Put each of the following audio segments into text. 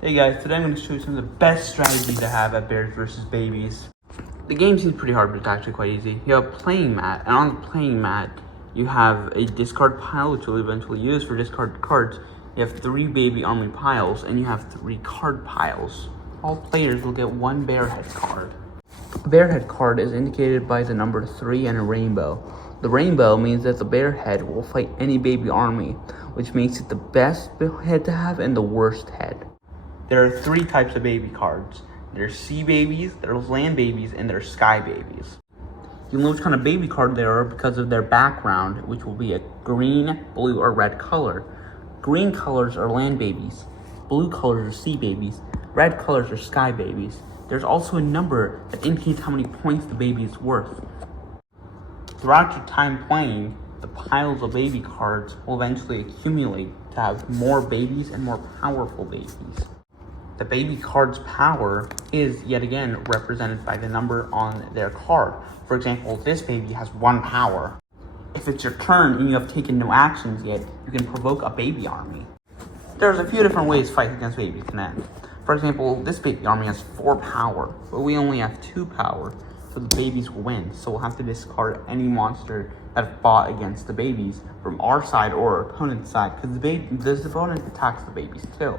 Hey guys, today I'm going to show you some of the best strategies to have at Bears versus Babies. The game seems pretty hard, but it's actually quite easy. You have a playing mat, and on the playing mat, you have a discard pile, which you'll eventually use for discard cards. You have 3 baby army piles, and you have 3 card piles. All players will get 1 bear head card. A bear head card is indicated by the number 3 and a rainbow. The rainbow means that the bear head will fight any baby army, which makes it the best head to have and the worst head. There are 3 types of baby cards. There's sea babies, there's land babies, and there's sky babies. You know which kind of baby card they are because of their background, which will be a green, blue, or red color. Green colors are land babies, blue colors are sea babies, red colors are sky babies. There's also a number that indicates how many points the baby is worth. Throughout your time playing, the piles of baby cards will eventually accumulate to have more babies and more powerful babies. The baby card's power is, yet again, represented by the number on their card. For example, this baby has 1 power. If it's your turn and you have taken no actions yet, you can provoke a baby army. There's a few different ways fights against babies can end. For example, this baby army has 4 power, but we only have 2 power, so the babies will win. So we'll have to discard any monster that fought against the babies from our side or our opponent's side, because the opponent attacks the babies too.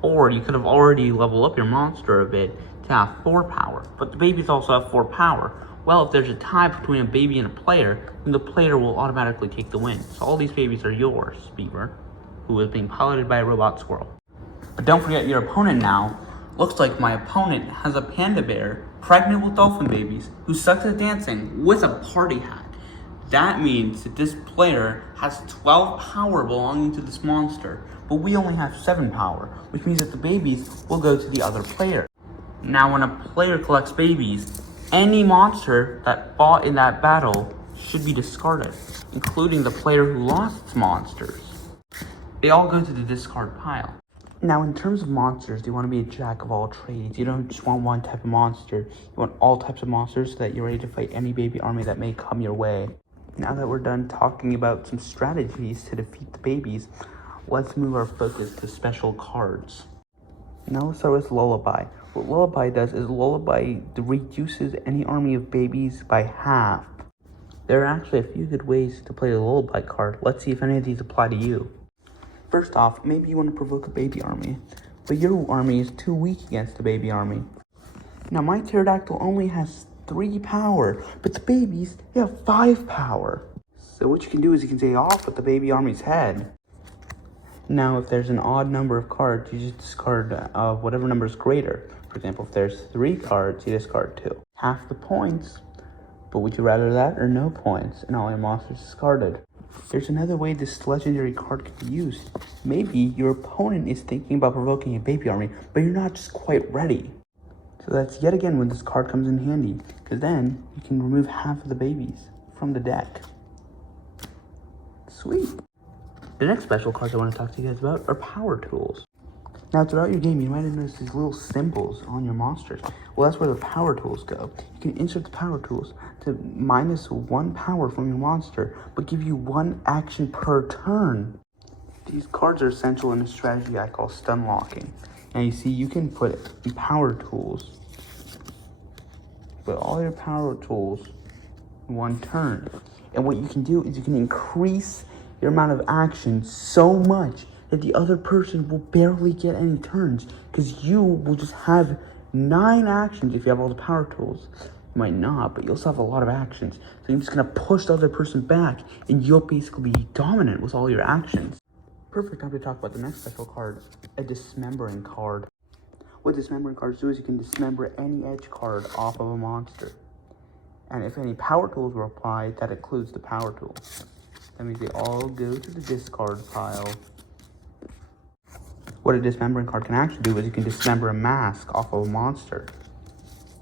Or you could have already leveled up your monster a bit to have 4 power, but the babies also have 4 power. Well, if there's a tie between a baby and a player, then the player will automatically take the win. So all these babies are yours, Beaver, who is being piloted by a robot squirrel. But don't forget your opponent now. Looks like my opponent has a panda bear pregnant with dolphin babies who sucks at dancing with a party hat. That means that this player has 12 power belonging to this monster, but we only have 7 power, which means that the babies will go to the other player. Now when a player collects babies, any monster that fought in that battle should be discarded, including the player who lost its monsters. They all go to the discard pile. Now in terms of monsters, you want to be a jack of all trades. You don't just want one type of monster. You want all types of monsters so that you're ready to fight any baby army that may come your way. Now that we're done talking about some strategies to defeat the babies, let's move our focus to special cards. Now let's start with Lullaby. What Lullaby does is Lullaby reduces any army of babies by half. There are actually a few good ways to play the Lullaby card. Let's see if any of these apply to you. First off, maybe you want to provoke a baby army, but your army is too weak against the baby army. Now my pterodactyl only has 3 power, but the babies, they have 5 power. So what you can do is you can say off with the baby army's head. Now if there's an odd number of cards, you just discard whatever number is greater. For example, if there's 3 cards, you discard 2. Half the points, but would you rather that or no points and all your monsters discarded? There's another way this legendary card can be used. Maybe your opponent is thinking about provoking a baby army, but you're not just quite ready. So that's yet again when this card comes in handy, because then you can remove half of the babies from the deck. Sweet. The next special cards I want to talk to you guys about are power tools. Now throughout your game, you might have noticed these little symbols on your monsters. Well, that's where the power tools go. You can insert the power tools to minus 1 power from your monster, but give you 1 action per turn. These cards are essential in a strategy I call stun locking. Now you see, you can put power tools, all your power tools in 1 turn. And what you can do is you can increase your amount of action so much that the other person will barely get any turns, because you will just have 9 actions if you have all the power tools. You might not, but you'll still have a lot of actions. So you're just gonna push the other person back, and you'll basically be dominant with all your actions. Perfect time to talk about the next special card, a dismembering card. What dismembering cards do is you can dismember any edge card off of a monster. And if any power tools were applied, that includes the power tool. That means they all go to the discard pile. What a dismembering card can actually do is you can dismember a mask off of a monster.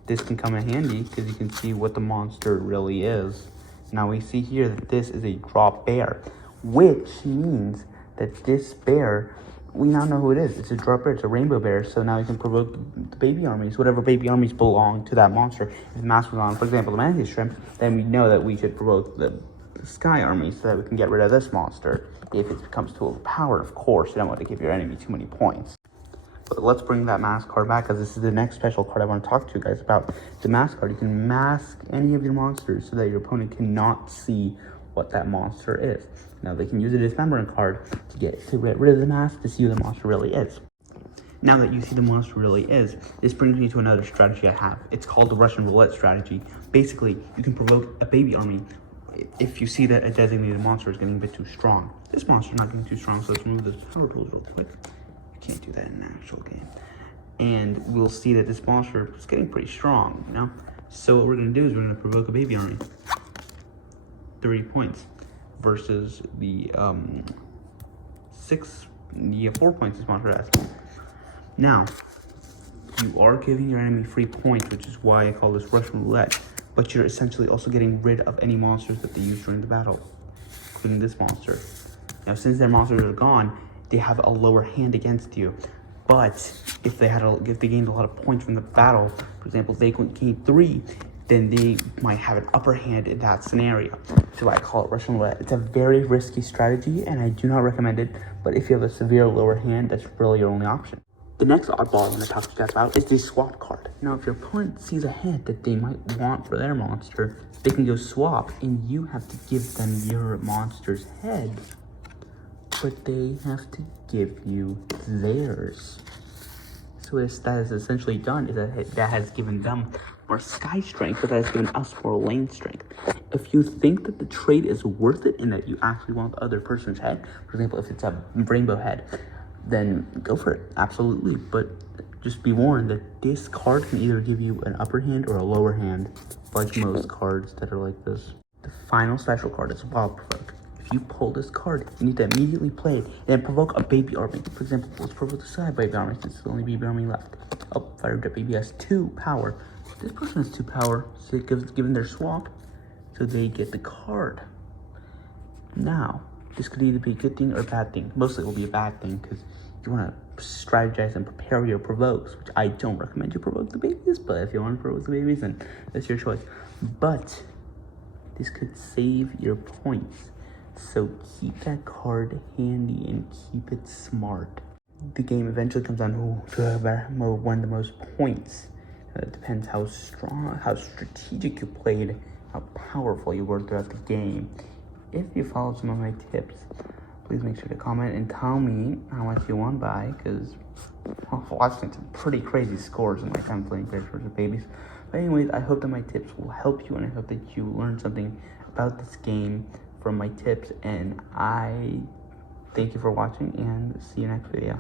This can come in handy because you can see what the monster really is. Now we see here that this is a drop bear, which means that this bear, we now know who it is. It's a drop bear, it's a rainbow bear, so now you can provoke the baby armies, whatever baby armies belong to that monster. If the mask was on, for example, the manatee shrimp, then we know that we should provoke the sky army so that we can get rid of this monster. If it becomes too overpowered, of course, you don't want to give your enemy too many points. But let's bring that mask card back, because this is the next special card I want to talk to you guys about. The mask card. You can mask any of your monsters so that your opponent cannot see what that monster is. Now they can use a dismembering card to get rid of the mask to see who the monster really is. Now that you see the monster really is, this brings me to another strategy I have. It's called the Russian roulette strategy. Basically, you can provoke a baby army if you see that a designated monster is getting a bit too strong. This monster is not getting too strong, so let's remove those power tools real quick. You can't do that in an actual game. And we'll see that this monster is getting pretty strong, you know? So what we're gonna do is we're gonna provoke a baby army. 30 points versus the 4 points this monster has. Now, you are giving your enemy free points, which is why I call this Russian roulette, but you're essentially also getting rid of any monsters that they use during the battle, including this monster. Now, since their monsters are gone, they have a lower hand against you. But if they gained a lot of points from the battle, for example, they gained 3, then they might have an upper hand in that scenario. So I call it Russian roulette. It's a very risky strategy, and I do not recommend it. But if you have a severe lower hand, that's really your only option. The next oddball I'm going to talk to you guys about is the swap card. Now, if your opponent sees a head that they might want for their monster, they can go swap, and you have to give them your monster's head, but they have to give you theirs. So what that has essentially done is that has given them more sky strength, but that has given us more lane strength. If you think that the trade is worth it and that you actually want the other person's head, for example, if it's a rainbow head, then go for it, absolutely. But just be warned that this card can either give you an upper hand or a lower hand, like most cards that are like this. The final special card is Wild Provoke. If you pull this card, you need to immediately play it and then provoke a baby army. For example, let's provoke the side baby army since it's the only baby army left. Oh, Fire Jet Baby has 2 power. This person has 2 power, so it given their swap, so they get the card. Now, this could either be a good thing or a bad thing. Mostly it will be a bad thing, because you want to strategize and prepare your provokes, which I don't recommend you provoke the babies, but if you want to provoke the babies, then that's your choice. But this could save your points, so keep that card handy and keep it smart. The game eventually comes down to whoever won the most points. It depends how strong, how strategic you played, how powerful you were throughout the game. If you followed some of my tips, please make sure to comment and tell me how much you won by, because I've watched some pretty crazy scores in my time playing Bears vs. Babies. But anyways, I hope that my tips will help you, and I hope that you learn something about this game from my tips, and I thank you for watching, and see you next video.